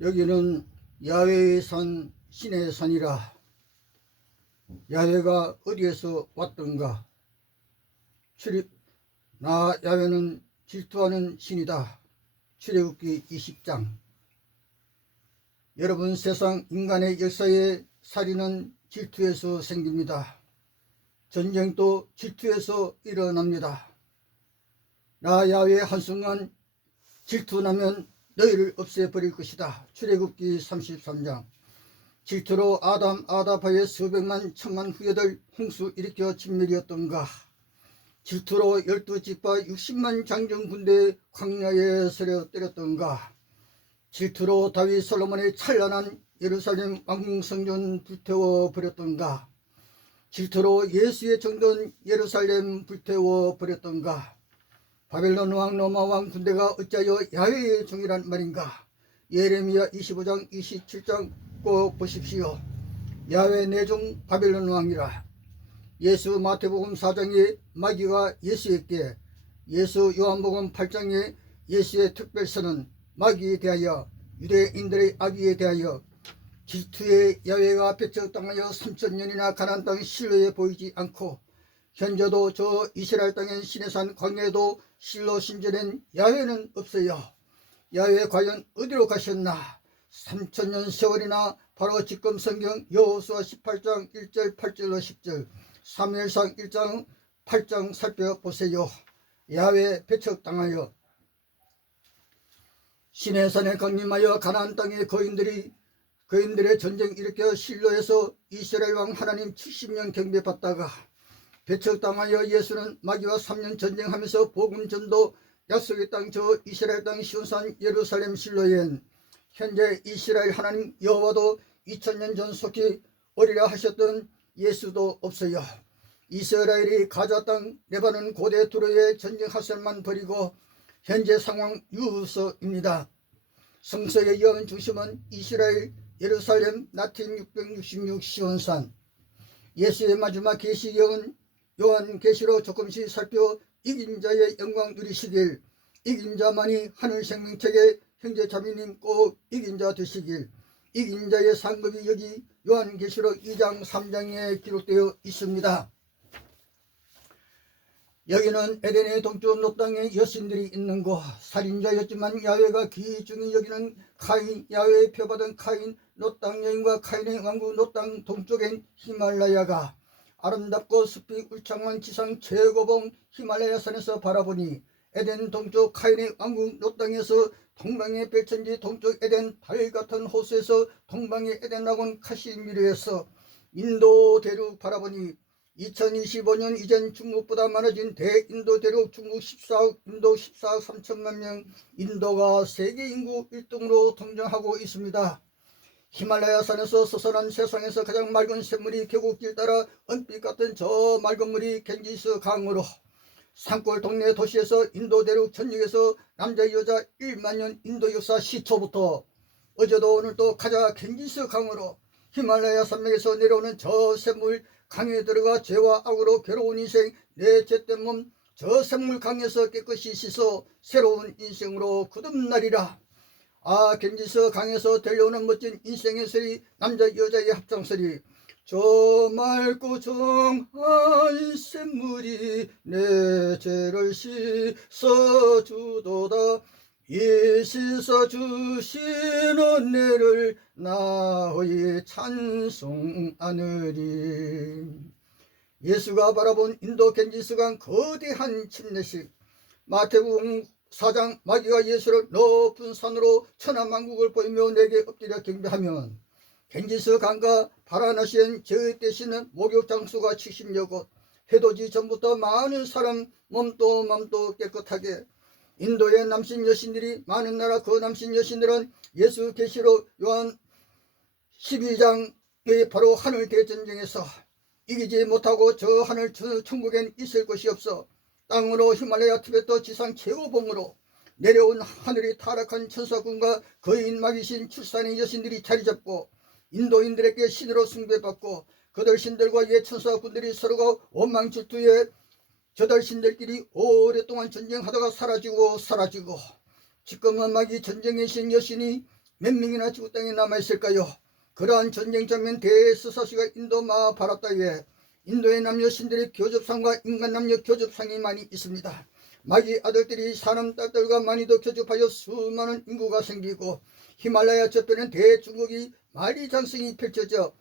여기는 야훼의 산, 신의 산이라. 야훼가 어디에서 왔던가? 나 야훼는 질투하는 신이다. 출애굽기 20장. 여러분, 세상 인간의 역사의 살인은 질투에서 생깁니다. 전쟁도 질투에서 일어납니다. 나 야훼 한순간 질투나면 너희를 없애버릴 것이다. 출애굽기 33장. 질투로 아다바의 수백만 천만 후예들 홍수 일으켜 진멸이었던가? 질투로 12지파 60만 장정 군대 광야에 서려 때렸던가? 질투로 다윗 솔로몬의 찬란한 예루살렘 왕궁성전 불태워 버렸던가? 질투로 예수의 정돈 예루살렘 불태워 버렸던가? 바벨론 왕 로마 왕 군대가 어찌하여 야훼의 종이란 말인가? 예레미야 25장 27장 꼭 보십시오. 야훼 내종 바벨론 왕이라. 예수 마태복음 4장에 마귀가 예수에게, 예수 요한복음 8장에 예수의 특별서는 마귀에 대하여, 유대인들의 악의에 대하여 질투의 야훼가 배척당하여 3000년이나 가나안 땅 실로에 보이지 않고, 현재도 저 이스라엘 땅엔 시내산 광야에도 실로 신전엔 야훼는 없어요. 야훼 과연 어디로 가셨나? 3000년 세월이나 바로 지금 성경 여호수아 18장 1절 8절로 10절, 사무엘상 1장 8장 살펴보세요. 야훼 배척당하여 시내산에 강림하여 가나안 땅의 거인들의 전쟁 일으켜 실로에서 이스라엘 왕 하나님 70년 경배받다가 배척당하여 예수는 마귀와 3년 전쟁하면서 복음 전도 약속의 땅 저 이스라엘 땅 시온산 예루살렘 실로엔 현재 이스라엘 하나님 여호와도 2000년 전 속히 오리라 하셨던 예수도 없어요. 이스라엘이 가자 땅 레바논 고대 두로의 전쟁 하설만 버리고 현재 상황 유서입니다. 성서의 영 중심은 이스라엘 예루살렘 나팀 666 시온산. 예수의 마지막 계시경은 요한계시로 조금씩 살펴 이긴 자의 영광 누리시길, 이긴 자만이 하늘 생명책에 형제 자매님 꼭 이긴 자 되시길, 이긴 자의 상급이 여기 요한계시로 2장 3장에 기록되어 있습니다. 여기는 에덴의 동쪽 노땅에 여신들이 있는 곳. 살인자였지만 야훼가 귀중히 여기는 카인, 야훼의 표받은 카인, 노땅 여인과 카인의 왕국 노땅 동쪽엔 히말라야가, 아름답고 숲이 울창한 지상 최고봉 히말라야 산에서 바라보니 에덴 동쪽 카인의 왕국 노땅에서 동방의 펼쳐진 동쪽 에덴 달 같은 호수에서 동방의 에덴 낙원 카시미르에서 인도 대륙 바라보니 2025년 이젠 중국보다 많아진 대인도 대륙 중국 14억, 인도 14억 3천만 명, 인도가 세계 인구 1등으로 등장하고 있습니다. 히말라야 산에서 솟아난 세상에서 가장 맑은 샘물이 계곡길 따라 은빛 같은 저 맑은 물이 겐지스 강으로, 산골 동네 도시에서 인도 대륙 전역에서 남자 여자 1만년 인도 역사 시초부터 어제도 오늘도 가자 겐지스 강으로 히말라야 산맥에서 내려오는 저 샘물 강에 들어가 죄와 악으로 괴로운 인생 내 죄된 몸 저 샘물 강에서 깨끗이 씻어 새로운 인생으로 거듭나리라. 아, 겐지스 강에서 들려오는 멋진 인생의 소리, 남자 여자의 합창소리. 저 맑고 정한 샘물이 내 죄를 씻어주도다. 이 씻어주신 은혜를 나의 찬송하느니. 예수가 바라본 인도 겐지스강 거대한 침례식. 마태복음 4장 마귀가 예수를 높은 산으로 천하만국을 보이며 내게 엎드려 경배하면 겐지스 강과 바라나시엔 저 대신은 목욕 장소가 70여 곳, 해돋이 전부터 많은 사람 몸도 맘도 깨끗하게. 인도의 남신 여신들이 많은 나라 그 남신 여신들은 예수 계시록 요한 12장의 바로 하늘 대전쟁에서 이기지 못하고 저 하늘 천국엔 있을 것이 없어 땅으로 히말라야 티베트 지상 최고봉으로 내려온 하늘이 타락한 천사군과 거인 마귀신 출산의 여신들이 자리잡고 인도인들에게 신으로 숭배받고 그들 신들과 옛 천사군들이 서로가 원망 질투에 저들 신들끼리 오랫동안 전쟁하다가 사라지고 지금은 마귀 전쟁의 신 여신이 몇 명이나 지구 땅에 남아있을까요? 그러한 전쟁 장면 대서사시가 인도 마하바라타에 인도의 남녀 신들의 교접상과 인간 남녀 교접상이 많이 있습니다. 마귀 아들들이 사람 딸들과 많이도 교접하여 수많은 인구가 생기고 히말라야 저편은 대중국이 만리장성이 펼쳐져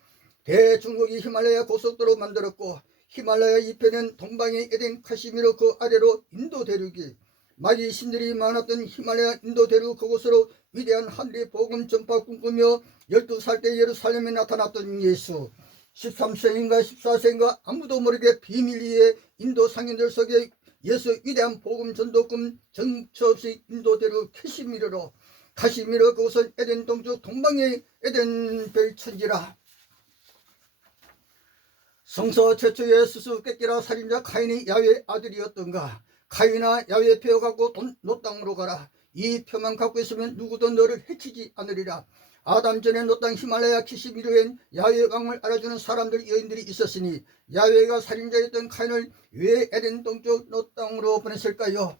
대중국이 히말라야 고속도로 만들었고 히말라야 이편은 동방의 에덴 카시미르 그 아래로 인도 대륙이 마귀 신들이 많았던 히말라야 인도 대륙 그곳으로 위대한 하늘의 복음 전파 꿈꾸며 12살 때 예루살렘에 나타났던 예수 13세인가 14세인가 아무도 모르게 비밀리에 인도 상인들 속에 예수 위대한 복음 전도 꿈 정처 없이 인도 대륙 카시미르 그곳은 에덴 동쪽 동방의 에덴 별천지라. 성서 최초의 수수께끼라 살인자 카인이 야훼의 아들이었던가. 카인아 야훼의 표 갖고 노 땅으로 가라. 이 표만 갖고 있으면 누구도 너를 해치지 않으리라. 아담 전에 노 땅 히말라야 키시미르엔 야훼의 왕을 알아주는 사람들 여인들이 있었으니 야훼가 살인자였던 카인을 왜 에덴 동쪽 노 땅으로 보냈을까요?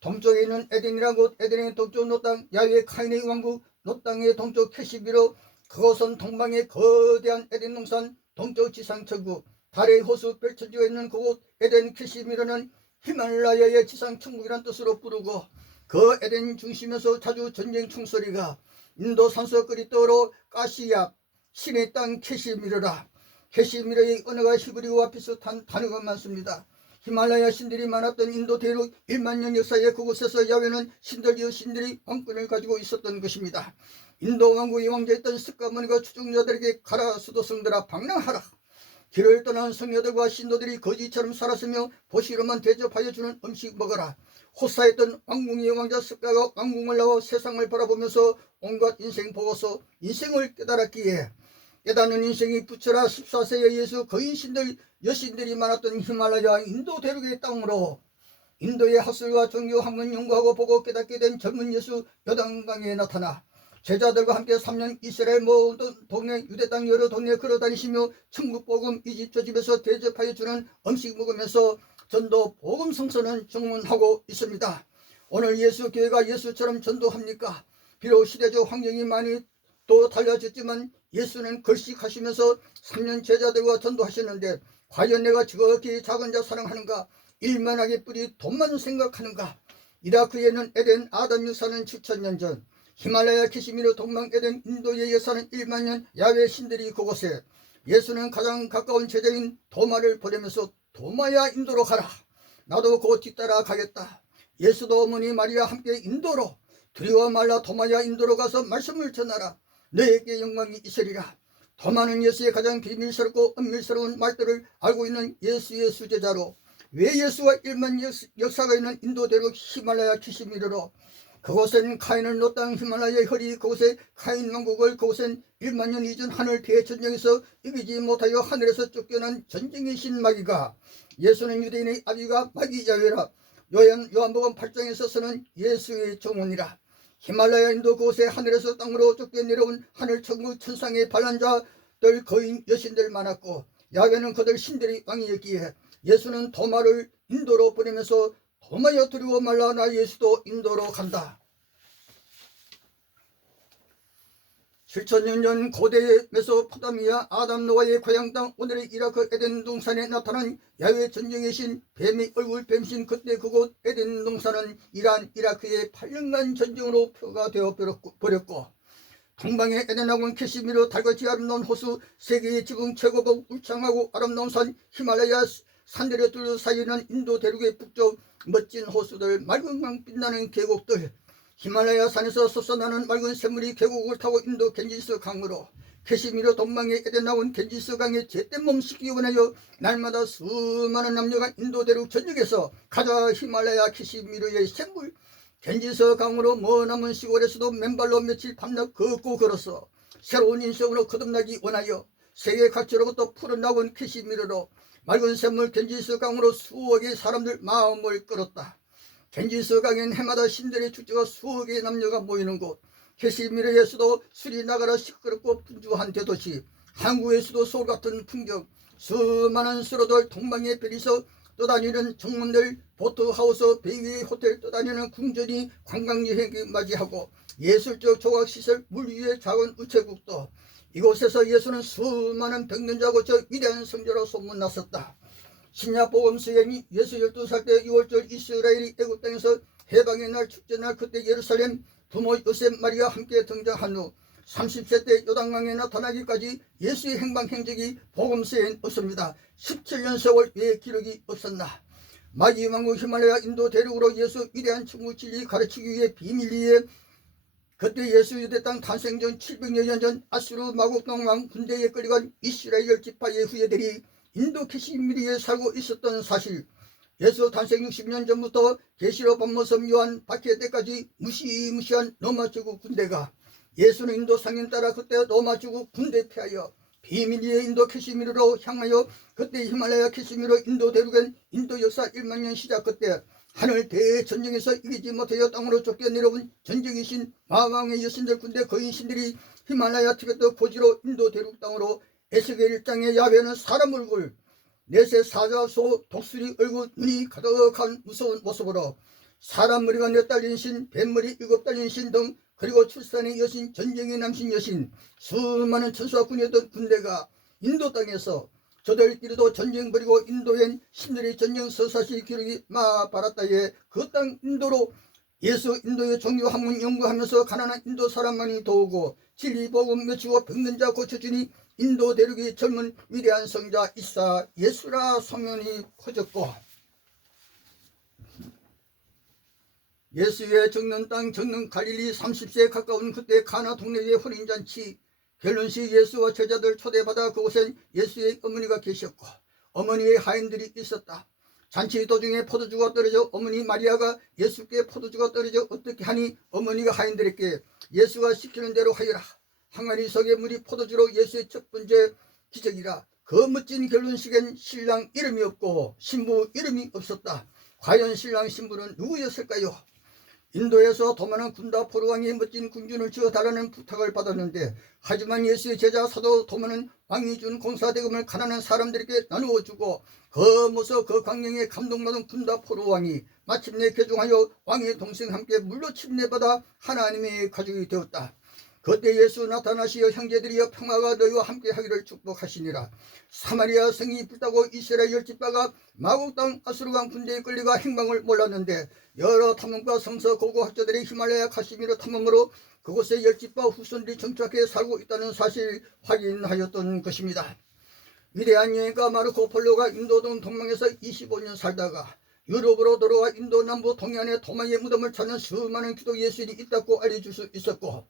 동쪽에 있는 에덴이라고 에덴의 동쪽 노 땅 야훼 카인의 왕국 노 땅의 동쪽 캐시미르 그곳은 동방의 거대한 에덴 동산 동쪽 지상천국 달의 호수 펼쳐지고 있는 그곳 에덴 캐시미르는 히말라야의 지상천국이란 뜻으로 부르고 그 에덴 중심에서 자주 전쟁 총소리가 인도 산소끌이 떠오르 가시야 신의 땅 캐시미르라. 캐시미르의 언어가 히브리어와 비슷한 단어가 많습니다. 히말라야 신들이 많았던 인도 대륙 1만 년 역사의 그곳에서 야훼는 신들이여 신들이 왕권을 가지고 있었던 것입니다. 인도 왕국의 왕자였던 스가모니가 추종자들에게 가라 수도성들아 방랑하라. 길을 떠난 성녀들과 신도들이 거지처럼 살았으며 보시로만 대접하여 주는 음식 먹어라. 호사했던 왕궁의 왕자 스가가 왕궁을 나와 세상을 바라보면서 온갖 인생 보고서 인생을 깨달았기에 깨닫는 인생이 부처라. 14세의 예수 거인신들 여신들이 많았던 히말라야 인도 대륙의 땅으로 인도의 학술과 종교 학문 연구하고 보고 깨닫게 된 젊은 예수 요단강에 나타나 제자들과 함께 3년 이스라엘 모든 동네 유대 땅 여러 동네에 걸어다니시며 천국복음 이집트 집에서 대접하여 주는 음식 먹으면서 전도 복음 성서는 증문하고 있습니다. 오늘 예수 교회가 예수처럼 전도합니까? 비록 시대적 환경이 많이 또 달라졌지만 예수는 걸식하시면서 3년 제자들과 전도하셨는데 과연 내가 지극히 작은 자 사랑하는가? 일만하게 뿌리 돈만 생각하는가? 이라크에는 에덴 아담 역사는 7,000년 전 히말라야 키시미르 동방 에덴 인도의 역사는 1만 년 야훼 신들이 그곳에 예수는 가장 가까운 제자인 도마를 보내면서 도마야 인도로 가라. 나도 곧 뒤따라 가겠다. 예수도 어머니 마리아 함께 인도로 두려워 말라 도마야 인도로 가서 말씀을 전하라. 너에게 영광이 있으리라. 도마는 예수의 가장 비밀스럽고 은밀스러운 말들을 알고 있는 예수의 수제자로 왜 예수와 1만 역사가 있는 인도 대륙 히말라야 키시미르로 그곳엔 카인을 노 땅 히말라야의 허리 그곳에 카인 왕국을 그곳엔 1만 년 이전 하늘 대전쟁에서 이기지 못하여 하늘에서 쫓겨난 전쟁의 신 마귀가 예수는 유대인의 아비가 마귀 야훼라. 요한복음 8장에서는 예수의 정원이라. 히말라야 인도 그곳에 하늘에서 땅으로 쫓겨내려온 하늘 천국 천상의 반란자들 거인 여신들 많았고 야훼는 그들 신들의 왕이었기에 예수는 도마를 인도로 보내면서 도마여 두려워 말라 나 예수도 인도로 간다. 7,000년 전 고대의 메소포타미아 아담 노아의 고향 땅 오늘의 이라크 에덴 동산에 나타난 야훼 전쟁의 신 뱀의 얼굴 뱀신 그때 그곳 에덴 동산은 이라크의 8년간 전쟁으로 표가 되어 버렸고 동방의 에덴하고는 캐시미르 달같이 아름다운 호수 세계의 지붕 최고봉 울창하고 아름다운 산 히말라야 산들의 둘러싸이는 인도 대륙의 북쪽 멋진 호수들 맑은 강 빛나는 계곡들 히말라야 산에서 솟아나는 맑은 샘물이 계곡을 타고 인도 겐지스 강으로 캐시미르 동방의 에덴 나온 겐지스 강에 제때 몸시키기 원하여 날마다 수많은 남녀가 인도 대륙 전역에서 가자 히말라야 캐시미르의 샘물 겐지스 강으로 머나먼 시골에서도 맨발로 며칠 밤낮 걷고 걸어서 새로운 인생으로 거듭나기 원하여 세계 각지로부터 풀어나온 캐시미르로 맑은 샘물 겐지스 강으로 수억의 사람들 마음을 끌었다. 겐지스 강엔 해마다 신들의 축제가 수억의 남녀가 모이는 곳 캐시미르에서도 술이 나가라 시끄럽고 분주한 대도시 한국에서도 서울 같은 풍경 수많은 수로들 동방의 별이서 떠다니는 정문들, 보트하우스, 배 위의 호텔 떠다니는 궁전이 관광여행이 맞이하고 예술적 조각시설, 물 위의 작은 우체국도 이곳에서 예수는 수많은 병든 자 고쳐 위대한 성자로 소문났었다. 신약복음 서행이 예수 12살 때 6월절 이스라엘이 애굽 땅에서 해방의 날 축제날 그때 예루살렘 부모 요셉 마리아 함께 등장한 후 30세 때 요단강에 나타나기까지 예수의 행방 행적이 복음서에는 없습니다. 17년 세월 왜 기록이 없었나. 마귀 왕국 히말라야 인도 대륙으로 예수 위대한 천국 진리 가르치기 위해 비밀리에 그때 예수 유대 땅 탄생 전 700여 년 전 아수르 마곡동 왕 군대에 끌려간 이스라엘 지파의 후예들이 인도 캐시미르에 살고 있었던 사실, 예수 탄생 60년 전부터 계시록 반모섬 요한 박해 때까지 무시무시한 로마 제국 군대가 예수는 인도 상인 따라 그때 로마 제국 군대 패하여 비밀리에 인도 캐시미르로 향하여 그때 히말라야 캐시미르 인도 대륙엔 인도 역사 1만 년 시작 그때 하늘 대전쟁에서 이기지 못하여 땅으로 쫓겨내려온 전쟁이신 마왕의 여신들 군대 거인신들이 히말라야 티베트 고지로 인도 대륙 땅으로 에스겔 1장의 야훼는 사람 얼굴, 넷의 사자소 독수리 얼굴 눈이 가득한 무서운 모습으로 사람 머리가 4달린 신, 뱀머리 7달린 신 등 그리고 출산의 여신, 전쟁의 남신 여신, 수많은 천수와 군이었던 군대가 인도 땅에서 저들끼리도 전쟁 벌이고 인도엔 신들의 전쟁 서사시 기록이 마바라타에 그 땅 인도로 예수 인도의 종교 학문 연구하면서 가난한 인도 사람만이 도우고 진리 복음 외치고 병든 자 고쳐주니 인도 대륙의 젊은 위대한 성자 이사 예수라 소문이 커졌고 예수의 정는 땅 정는 갈릴리 30세에 가까운 그때 가나 동네의 혼인잔치 결혼식 예수와 제자들 초대받아 그곳엔 예수의 어머니가 계셨고 어머니의 하인들이 있었다. 잔치 도중에 포도주가 떨어져 어머니 마리아가 예수께 포도주가 떨어져 어떻게 하니 어머니가 하인들에게 예수가 시키는 대로 하여라. 항아리 속에 물이 포도주로 예수의 첫 번째 기적이라. 그 멋진 결혼식엔 신랑 이름이 없고 신부 이름이 없었다. 과연 신랑 신부는 누구였을까요? 인도에서 도마는 군다 포로왕이 멋진 궁전을 지어달라는 부탁을 받았는데 하지만 예수의 제자 사도 도마는 왕이 준 공사대금을 가난한 사람들에게 나누어 주고 그 모습 그 광경에 감동받은 군다 포로왕이 마침내 개종하여 왕의 동생 함께 물로 침례받아 하나님의 가족이 되었다. 그때 예수 나타나시어 형제들이여 평화가 너희와 함께 하기를 축복하시니라. 사마리아 성이 불타고 이스라엘 열집파가 마곡 땅 아수르강 군대에 끌려가 행방을 몰랐는데 여러 탐험가 성서 고고학자들의 히말라야 카시미르 탐험으로 그곳에 열집파 후손들이 정착해 살고 있다는 사실을 확인하였던 것입니다. 위대한 여행가 마르코 폴로가 인도 등 동방에서 25년 살다가 유럽으로 돌아와 인도 남부 동해안의 도마의 무덤을 찾는 수많은 기독 예수인이 있다고 알려줄 수 있었고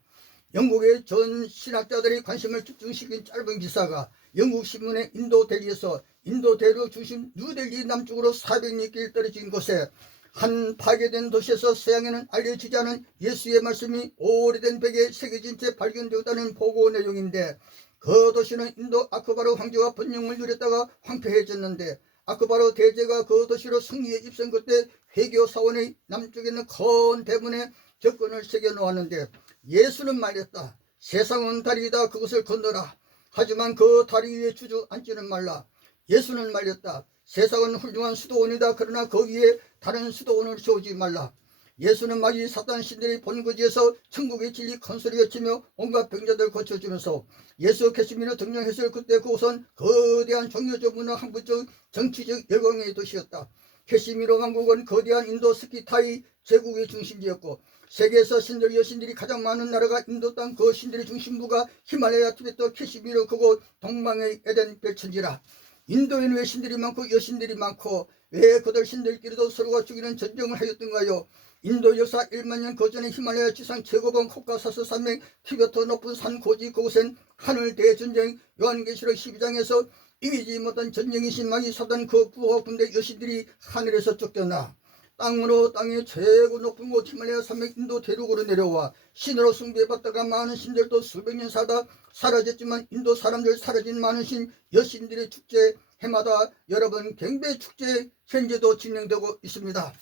영국의 전 신학자들의 관심을 집중시킨 짧은 기사가 영국 신문의 인도 델리에서 인도 대륙 중심 뉴델리 남쪽으로 400리 떨어진 곳에 한 파괴된 도시에서 서양에는 알려지지 않은 예수의 말씀이 오래된 벽에 새겨진 채 발견되었다는 보고 내용인데 그 도시는 인도 아크바르 황제와 번영을 누렸다가 황폐해졌는데 아크바르 대제가 그 도시로 승리에 입선 그때 회교 사원의 남쪽에 있는 큰 대문에 접근을 새겨 놓았는데 예수는 말했다. 세상은 다리이다. 그것을 건너라. 하지만 그 다리 위에 주저앉지는 말라. 예수는 말했다. 세상은 훌륭한 수도원이다. 그러나 그 위에 다른 수도원을 세우지 말라. 예수는 마귀 사탄 신들의 본거지에서 천국의 진리 큰소리 외치며 온갖 병자들 고쳐주면서 예수 캐시미르 등령했을 그때 그곳은 거대한 종교적 문화 한국적 정치적 열광의 도시였다. 캐시미르 왕국은 거대한 인도 스키타이 제국의 중심지였고 세계에서 신들 여신들이 가장 많은 나라가 인도 땅 그 신들의 중심부가 히말라야 티베트 캐시미르 그곳 동방의 에덴 별천지라. 인도에는 왜 신들이 많고 여신들이 많고 왜 그들 신들끼리도 서로가 죽이는 전쟁을 하였던가요? 인도 역사 1만 년 그전에 히말라야 지상 최고봉 코카사스 산맥 티베트 높은 산 고지 그곳엔 하늘 대전쟁 요한계시록 12장에서 이기지 못한 전쟁이신 마귀 사단 그 부하 군대 여신들이 하늘에서 쫓겨나 땅으로 땅의 최고 높은 곳 히말라야 산맥 인도 대륙으로 내려와 신으로 숭배받다가 많은 신들도 수백 년 살다 사라졌지만 인도 사람들 사라진 많은 신 여신들의 축제 해마다 여러분 경배 축제 현재도 진행되고 있습니다.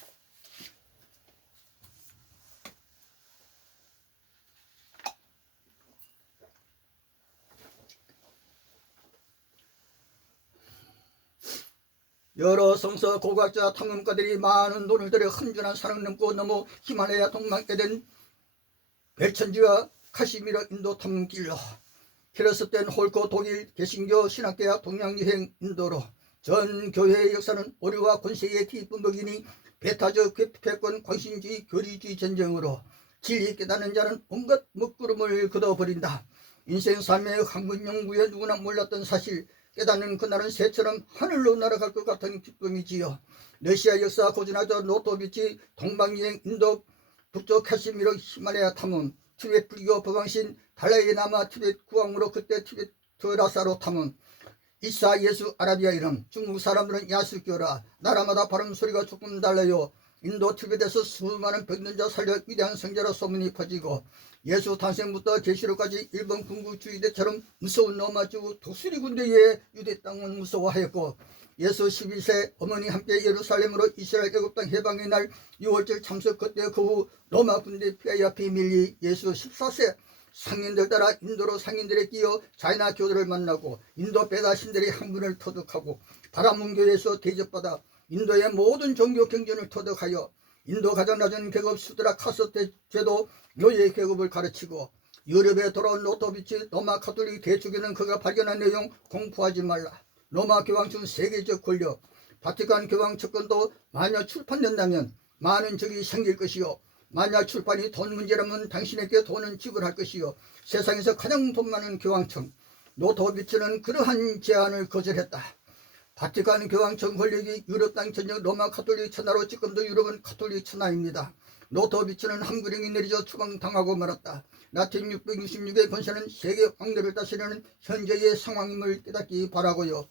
여러 성서 고고학자 탐험가들이 많은 돈을 들여 험준한 산을 넘고 넘어 히말라야 동방에덴 벨천지와 카시미르 인도 탐험길로 키르스텐 홀코 독일 개신교 신학대학 동양여행 인도로 전 교회의 역사는 오류와 권세의 뒷분덕이니 배타적 패권 광신주의 교리주의 전쟁으로 진리 깨닫는 자는 온갖 먹구름을 걷어버린다. 인생 삶의 한분 영구에 누구나 몰랐던 사실 깨닫는 그날은 새처럼 하늘로 날아갈 것 같은 기쁨이지요. 러시아 역사 고전하자 노토비치 동방여행 인도 북쪽 카시미르 히말라야 탐험 티베트 불교 법왕신 달라이라마 티베트 국왕으로 그때 티베트 라사로 탐험 이사 예수 아라비아 이름 중국 사람들은 야수교라 나라마다 발음 소리가 조금 달라요. 인도 티베트에서 수많은 병든자 살려 위대한 성자로 소문이 퍼지고 예수 탄생부터 계시록까지 일본 군국주의대처럼 무서운 로마주 독수리 군대에 유대 땅은 무서워하였고 예수 12세 어머니 함께 예루살렘으로 이스라엘 애굽 땅 해방의 날 6월절 참석 그때 그 후 로마 군대 피하여 비밀리 예수 14세 상인들 따라 인도로 상인들에 끼어 자이나 교도를 만나고 인도 배다신들의 항문을 터득하고 바라문교에서 대접받아 인도의 모든 종교 경전을 터득하여 인도 가장 낮은 계급 수드라 카소테 제도 묘의 계급을 가르치고 유럽에 돌아온 노토비치 로마 카톨릭 대주교는 그가 발견한 내용 공부하지 말라. 로마 교황청 세계적 권력 바티칸 교황 측근도 만약 출판된다면 많은 적이 생길 것이요 만약 출판이 돈 문제라면 당신에게 돈은 지불할 것이요 세상에서 가장 돈 많은 교황청 노토비치는 그러한 제안을 거절했다. 바티칸 교황청 권력이 유럽 땅 전역 로마 카톨릭 천하로 지금도 유럽은 카톨릭 천하입니다. 노토비치는 한구령이 내리져 추방당하고 말았다. 라틴 666의 권세는 세계 황제를 다스리는 현재의 상황임을 깨닫기 바라고요.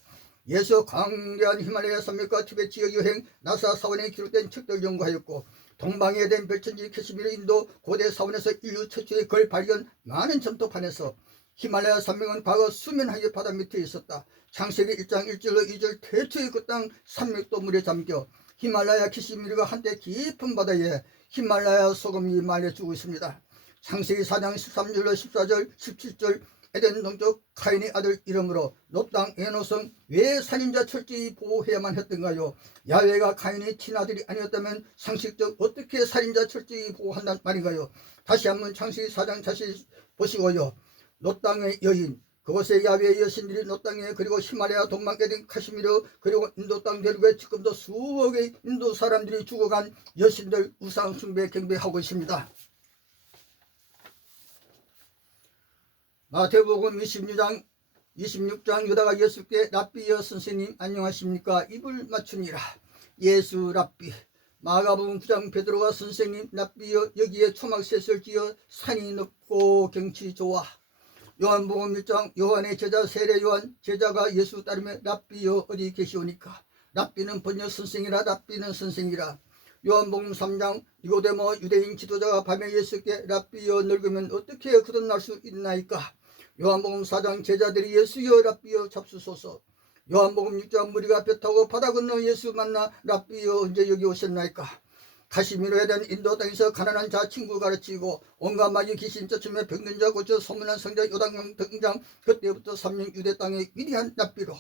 예수 광대한 히말라야 산맥과 티베트 지역 여행 나사 사원에 기록된 책들 연구하였고 동방에 된 벨천지 캐시미르 인도 고대 사원에서 인류 최초의 걸 발견 많은 점토판에서 히말라야 산맥은 과거 수면하게 바다 밑에 있었다. 창세기 1장 1절로 2절 태초의 그 땅 산맥도 물에 잠겨 히말라야 캐시미르가 한때 깊은 바다에 히말라야 소금이 말려주고 있습니다. 창세기 4장 13절로 14절 17절 에덴 동쪽 카인의 아들 이름으로 롯 땅 에노성 왜 살인자 철저히 보호해야만 했던가요? 야훼가 카인의 친아들이 아니었다면 상식적 어떻게 살인자 철저히 보호한단 말인가요? 다시 한번 창세기 4장 다시 보시고요. 롯 땅의 여인 그곳에 야훼의 여신들이 롯 땅에 그리고 히말라야 동방에덴 카시미르 그리고 인도 땅 대륙에 지금도 수억의 인도 사람들이 죽어간 여신들 우상 숭배 경배하고 있습니다. 마태복음 26장 유다가 예수께 랍비여 선생님 안녕하십니까 입을 맞추니라. 예수 랍비. 마가복음 9장 베드로가 선생님 랍비여 여기에 초막셋을 지어 산이 높고 경치 좋아. 요한복음 1장 요한의 제자 세례 요한 제자가 예수 따르며 랍비여 어디 계시오니까. 랍비는 번역 선생이라 랍비는 선생이라. 요한복음 3장 니고데모 유대인 지도자가 밤에 예수께 랍비여 늙으면 어떻게 거듭날 수 있나이까. 요한복음 4장 제자들이 예수여 랍비여 잡수소서. 요한복음 6장 무리가 배 타고 바다 건너 예수 만나 랍비여 언제 여기 오셨나이까. 카시미르에 대한 인도 땅에서 가난한 자 친구 가르치고 온갖 마귀 귀신 쫓으며 병든 자 고쳐 소문난 성자 요단강 등장 그때부터 3년 유대 땅의 위대한 랍비로.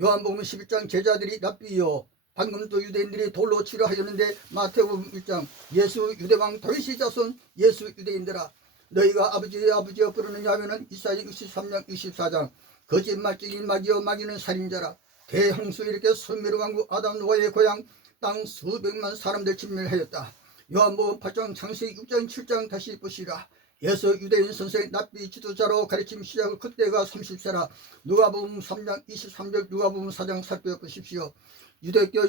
요한복음 11장 제자들이 랍비여 방금도 유대인들이 돌로 치료하였는데 마태복음 1장 예수 유대왕 다윗의 자손 예수 유대인들아 너희가 아버지의 아버지여 부르는 야훼는 이사야 63장 64장 거짓말쟁이 마귀여 마귀는 살인자라. 대홍수 일으켜 소멸의 왕국 아담 노아의 고향 땅 수백만 사람들 진멸하였다. 요한복음 8장 창세기 6장 7장 다시 보시라. 예수 유대인 선생 랍비 지도자로 가르침 시작 그때가 30세라. 누가복음 3장 23절 누가복음 4장 살펴보십시오. 유대교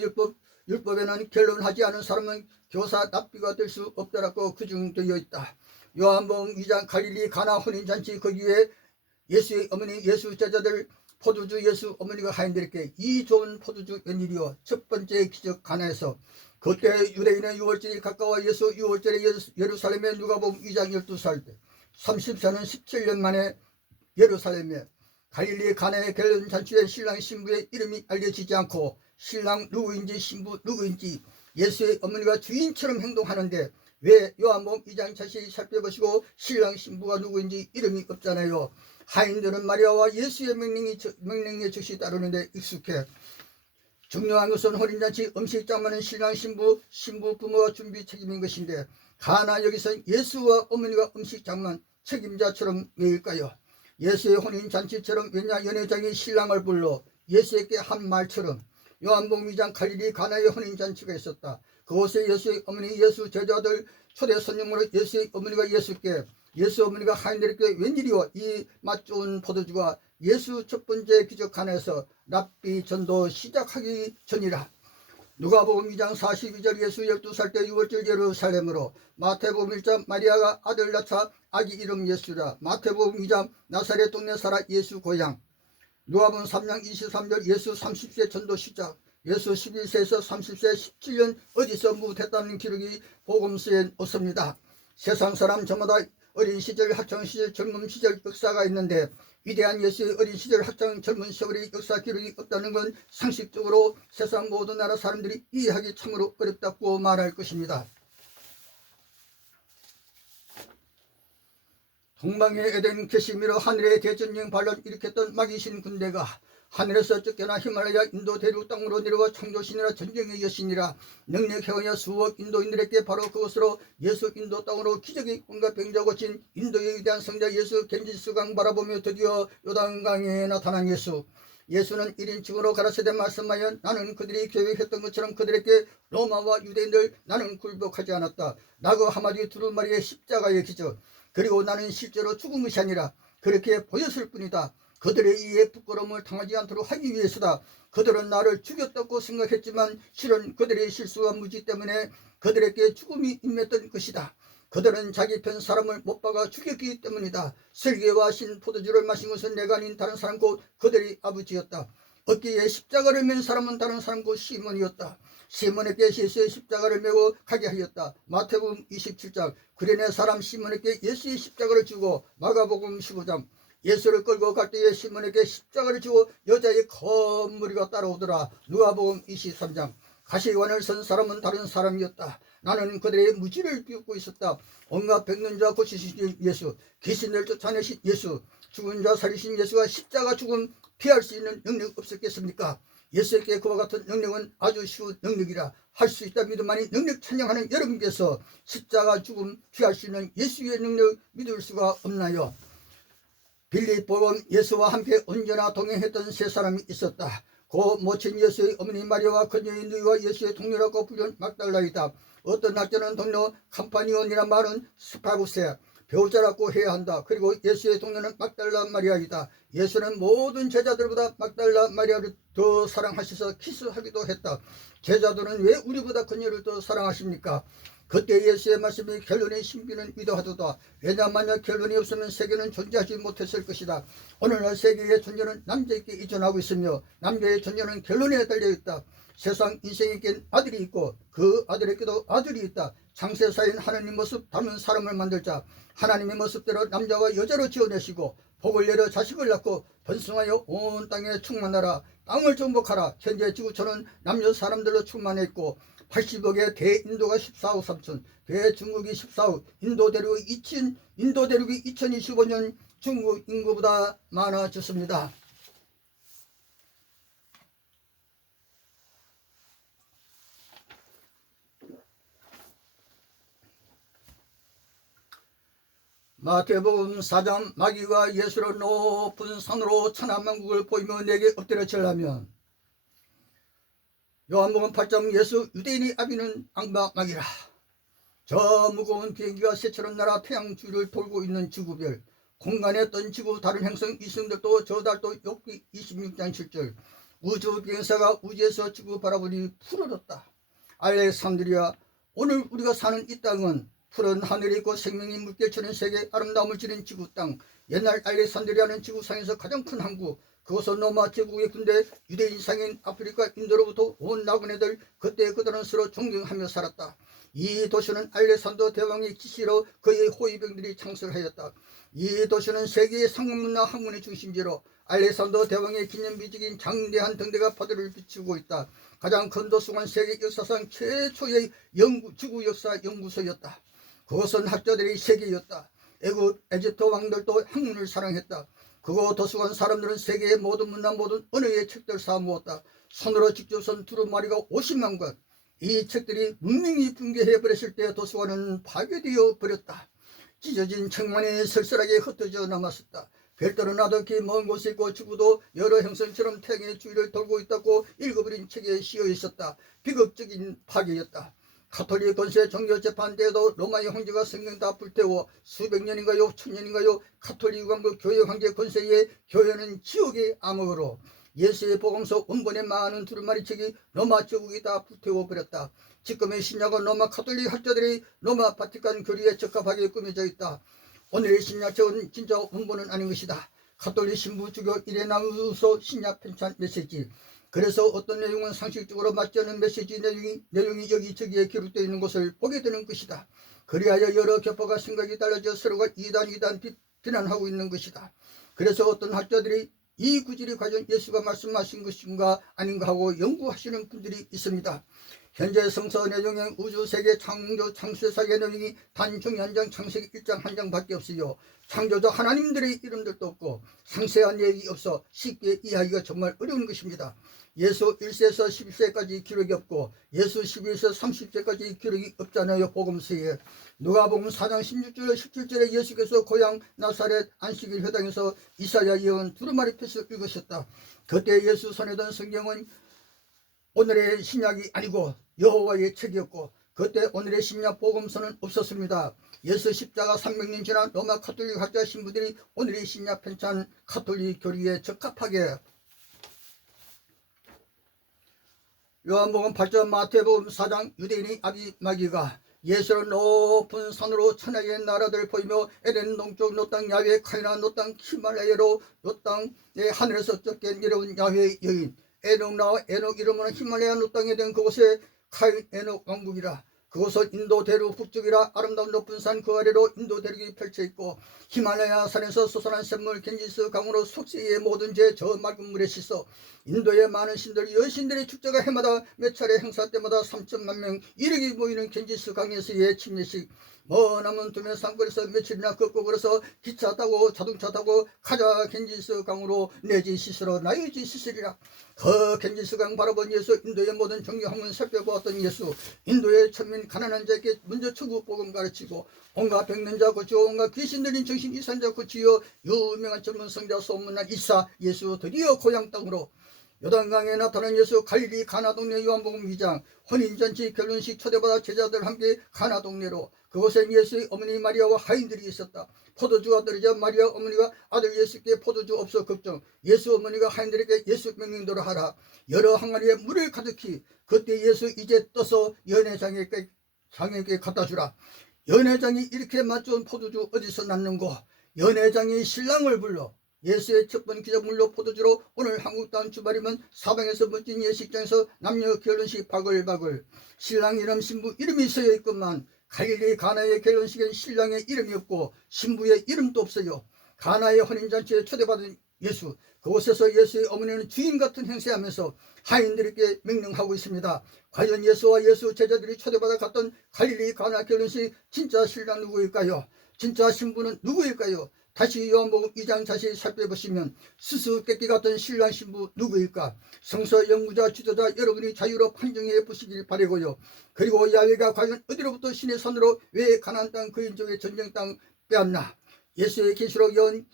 율법에는 결론하지 않은 사람은 교사 랍비가 될 수 없다라고 규정되어 있다. 요한복음 2장 갈릴리 가나 혼인잔치 거기에 예수의 어머니 예수 제자들 포도주 예수 어머니가 하인들에게 이 좋은 포도주 웬일이요. 첫 번째 기적 가나에서 그때 유대인의 6월절이 가까워 예수 6월절에 예루살렘에 누가복음 2장 12살 때 30세는 17년 만에 예루살렘에 갈릴리 가나의 결혼잔치에 신랑 신부의 이름이 알려지지 않고 신랑 누구인지 신부 누구인지 예수의 어머니가 주인처럼 행동하는데 왜 요한복음 2장 자세히 살펴보시고 신랑 신부가 누구인지 이름이 없잖아요. 하인들은 마리아와 예수의 명령에 즉시 따르는데 익숙해. 중요한 것은 혼인잔치 음식 장만은 신랑 신부 부모가 준비 책임인 것인데 가나 여기서 예수와 어머니가 음식 장만 책임자처럼 왜일까요? 예수의 혼인잔치처럼 왜냐 연회장이 신랑을 불러 예수에게 한 말처럼 요한복음 2장 갈릴리 가나의 혼인잔치가 있었다. 그곳에 예수의 어머니 예수 제자들 초대 손님으로 예수의 어머니가 예수께 예수 어머니가 하인들에게 웬일이오 이 맛 좋은 포도주가 예수 첫 번째 기적 가나에서 랍비 전도 시작하기 전이라. 누가복음 2장 42절 예수 12살 때 6월절 예루살렘으로. 마태복음 1장 마리아가 아들 낳자 아기 이름 예수라. 마태복음 2장 나사렛 동네 살아 예수 고향. 누가복음 3장 23절 예수 30세 전도 시작. 예수 11세에서 30세 17년 어디서 무했다는 기록이 복음서에 없습니다. 세상 사람 저마다 어린 시절, 학창 시절, 젊은 시절 역사가 있는데 위대한 예수의 어린 시절, 학창, 젊은 세월의 역사 기록이 없다는 건 상식적으로 세상 모든 나라 사람들이 이해하기 참으로 어렵다고 말할 것입니다. 동방의 에덴 캐시미르 하늘의 대전령 반란 일으켰던 마귀신 군대가 하늘에서 쫓겨나 히말라야 인도 대륙 땅으로 내려와 창조신이라 전쟁의 여신이라 능력해오냐 수억 인도인들에게 바로 그곳으로 예수 인도 땅으로 기적의 온갖 병자 고친 인도의 위대한 성자 예수 겐지스강 바라보며 드디어 요단강에 나타난 예수. 예수는 1인칭으로 가라사대 말씀하여 나는 그들이 계획했던 것처럼 그들에게 로마와 유대인들 나는 굴복하지 않았다. 나그 한마디 두루마리의 십자가의 기적. 그리고 나는 실제로 죽은 것이 아니라 그렇게 보였을 뿐이다. 그들의 이에 부끄러움을 당하지 않도록 하기 위해서다. 그들은 나를 죽였다고 생각했지만 실은 그들의 실수와 무지 때문에 그들에게 죽음이 임했던 것이다. 그들은 자기 편 사람을 못 박아 죽였기 때문이다. 설계와 신 포도주를 마신 것은 내가 아닌 다른 사람 곧 그들의 아버지였다. 어깨에 십자가를 맨 사람은 다른 사람 곧 시몬이었다. 시몬에게 예수의 십자가를 메고 가게 하였다. 마태복음 27장 그레네 사람 시몬에게 예수의 십자가를 주고. 마가복음 15장 예수를 끌고 갈 때에 시몬에게 십자가를 주고 여자의 큰 무리가 따라오더라. 누가복음 23장 가시관을 선 사람은 다른 사람이었다. 나는 그들의 무지를 비웃고 있었다. 온갖 병든 자 고치신 예수, 귀신을 쫓아내신 예수, 죽은 자 살리신 예수가 십자가 죽음 피할 수 있는 능력 없었겠습니까? 예수에게 그와 같은 능력은 아주 쉬운 능력이라. 할 수 있다 믿음만이 능력 찬양하는 여러분께서 십자가 죽음 피할 수 있는 예수의 능력 믿을 수가 없나요? 빌립보는 예수와 함께 언제나 동행했던 세 사람이 있었다. 그 모친 예수의 어머니 마리아와 그녀의 누이와 예수의 동료라고 불리는 막달라이다. 어떤 학자는 동료 캄파니온이란 말은 스파구세 배우자라고 해야 한다. 그리고 예수의 동료는 막달라 마리아이다. 예수는 모든 제자들보다 막달라 마리아를 더 사랑하셔서 키스하기도 했다. 제자들은 왜 우리보다 그녀를 더 사랑하십니까? 그때 예수의 말씀이 결론의 신비는 위대하도다. 왜냐 만약 결론이 없으면 세계는 존재하지 못했을 것이다. 오늘날 세계의 존재는 남자에게 의존하고 있으며 남자의 존재는 결론에 달려있다. 세상 인생에겐 아들이 있고 그 아들에게도 아들이 있다. 창세사인 하나님 모습 닮은 사람을 만들 자. 하나님의 모습대로 남자와 여자로 지어내시고 복을 내려 자식을 낳고 번성하여 온 땅에 충만하라. 땅을 정복하라. 현재 지구촌은 남녀 사람들로 충만했고 80억의 대인도가 14억 3천, 대중국이 14억, 인도 대륙이 2025년 중국 인구보다 많아졌습니다. 마태복음 4장 마귀가 예수를 높은 산으로 천하만국을 보이며 내게 엎드려 절하면 요한복음 8장 예수 유대인이 아비는 악마마귀라. 저 무거운 비행기가 새처럼 날아 태양 주위를 돌고 있는 지구별 공간에 떤 지구 다른 행성 이성들도 저 달도 욥기 26장 7절 우주 비행사가 우주에서 지구 바라보니 푸르렀다. 알렉산드리아 오늘 우리가 사는 이 땅은 푸른 하늘이 있고 생명이 물결처럼 세계 아름다움을 지닌 지구 땅. 옛날 알렉산드리아는 지구상에서 가장 큰 항구. 그것은 로마 제국의 군대 유대인 상인 아프리카 인도로부터 온 나그네들 그때 그들은 서로 존경하며 살았다. 이 도시는 알렉산더 대왕의 지시로 그의 호위병들이 창설하였다. 이 도시는 세계의 상문나 학문의 중심지로 알렉산더 대왕의 기념비적인 장대한 등대가 파도를 비추고 있다. 가장 큰 도서관 세계 역사상 최초의 지구 역사 연구소였다. 그것은 학자들의 세계였다. 애굽, 에집트 왕들도 학문을 사랑했다. 그곳 도서관 사람들은 세계의 모든 문화 모든 언어의 책들 사모았다. 손으로 직접 선 두루마리가 50만 권. 이 책들이 문명이 붕괴해 버렸을 때 도서관은 파괴되어 버렸다. 찢어진 책만이 쓸쓸하게 흩어져 남았었다. 별도로 나덕히 먼 곳에 있고 주부도 여러 형성처럼 태양의 주위를 돌고 있다고 읽어버린 책에 씌어 있었다. 비극적인 파괴였다. 가톨릭 권세 종교 재판 때에도 로마의 황제가 성경 다 불태워 수백 년인가요 천년인가요 가톨릭 왕국 교회 황제 권세에 교회는 지옥의 암흑으로 예수의 복음서 원본의 많은 두루마리 책이 로마 제국이 다 불태워 버렸다. 지금의 신약은 로마 가톨릭 학자들이 로마 바티칸 교리에 적합하게 꾸며져 있다. 오늘의 신약책은 진짜 원본은 아닌 것이다. 가톨릭 신부 주교 이레나우서 신약 편찬 메시지. 그래서 어떤 내용은 상식적으로 맞지 않는 메시지 내용이 여기저기에 기록되어 있는 것을 보게 되는 것이다. 그리하여 여러 교파가 생각이 달라져 서로가 이단 비난하고 있는 것이다. 그래서 어떤 학자들이 이 구절이 과연 예수가 말씀하신 것인가 아닌가 하고 연구하시는 분들이 있습니다. 현재 성서 내용의 우주세계 창조 창세사의 내용이 단 종이 한 장 창세기 1장 한 장밖에 없어요. 창조자 하나님들의 이름들도 없고 상세한 얘기 없어 쉽게 이해하기가 정말 어려운 것입니다. 예수 1세에서 12세까지 기록이 없고 예수 12세에서 30세까지 기록이 없잖아요. 복음서에. 누가복음 4장 16절 17절에 예수께서 고향 나사렛 안식일 회당에서 이사야 예언 두루마리 펴서 읽으셨다. 그때 예수 손에 든 성경은 오늘의 신약이 아니고 여호와의 책이었고 그때 오늘의 신약 복음서는 없었습니다. 예수 십자가 300년 지난 로마 가톨릭 학자 신부들이 오늘의 신약 편찬 가톨릭 교리에 적합하게 요한복음 8장 마태복음 4장 유대인의 아비 마귀가 예수를 높은 산으로 천하의 나라들 보이며 에덴 동쪽 노땅 야훼 카이나 노땅 히말라야로 노땅의 하늘에서 쫓겨 내려온 야훼의 여인 에녹 나와 에녹 이름으로 히말라야 노땅에 된 그곳에 카인 에녹 왕국이라. 그곳은 인도 대륙 북쪽이라. 아름다운 높은 산 그 아래로 인도 대륙이 펼쳐있고 히말라야 산에서 솟아난 샘물 겐지스 강으로 속세의 모든 죄 저 맑은 물에 씻어 인도의 많은 신들 여신들의 축제가 해마다 몇 차례 행사 때마다 3천만 명 이르게 모이는 겐지스 강에서의 침례식 머나먼 두메 산거리에서 며칠이나 걷고 걸어서 기차 타고 자동차 타고 가자 겐지스 강으로 내지 씻으러 나유지 씻으리라. 그 겐지스 강 바라본 예수 인도의 모든 종교 학문 살펴보았던 예수 인도의 천민 가난한 자에게 먼저 천국 복음 가르치고 온갖 병든 자 고치고 온갖 귀신 들린 정신 이산자 고치어 유명한 전문 성자 소문난 이사 예수 드디어 고향 땅으로 요단강에 나타난 예수 갈릴리 가나 동네 요한복음 2장 혼인잔치 결혼식 초대받아 제자들 함께 가나 동네로 그곳에 예수의 어머니 마리아와 하인들이 있었다. 포도주가 떨어져 마리아 어머니가 아들 예수께 포도주 없어 걱정. 예수 어머니가 하인들에게 예수 명령대로 하라. 여러 항아리에 물을 가득히 그때 예수 이제 떠서 연회장에게 갖다 주라. 연회장이 이렇게 맛좋은 포도주 어디서 났는고. 연회장이 신랑을 불러 예수의 첫 번 기적물로 포도주로 오늘 한국 땅 주말이면 사방에서 멋진 예식장에서 남녀 결혼식 바글바글. 신랑 이름 신부 이름이 쓰여 있건만 갈릴리 가나의 결혼식엔 신랑의 이름이 없고 신부의 이름도 없어요. 가나의 혼인잔치에 초대받은 예수 그곳에서 예수의 어머니는 주인 같은 행세하면서 하인들에게 명령하고 있습니다. 과연 예수와 예수 제자들이 초대받아 갔던 갈릴리 가나 결혼식 진짜 신랑 누구일까요? 진짜 신부는 누구일까요? 다시 요한복음 2장 자세히 살펴보시면 수수께끼 같은 신랑 신부 누구일까? 성서 연구자 지도자 여러분이 자유로 판정해 보시길 바라고요. 그리고 야훼가 과연 어디로부터 신의 손으로 왜 가나안 땅 그인족의 전쟁 땅 빼앗나? 예수의 계시록 연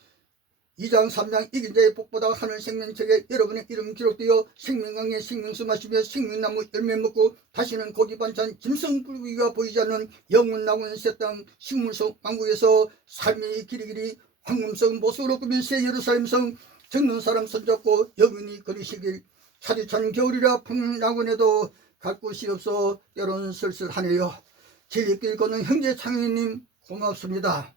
2장 3장 이긴 자의 복보다 하늘 생명책에 여러분의 이름 기록되어 생명강에 생명수 마시며 생명나무 열매 먹고 다시는 고기 반찬 짐승불고기가 보이지 않는 영원 나온 새 땅 식물성 왕국에서 삶의 길이길이 황금성 보석으로 꾸민 새 예루살렘성 적는 사람 손잡고 영원히 거리시길. 차디찬 겨울이라 풍랑원에도 갈 곳이 없어 때로는 쓸쓸하네요. 진리길 걷는 형제 창희님 고맙습니다.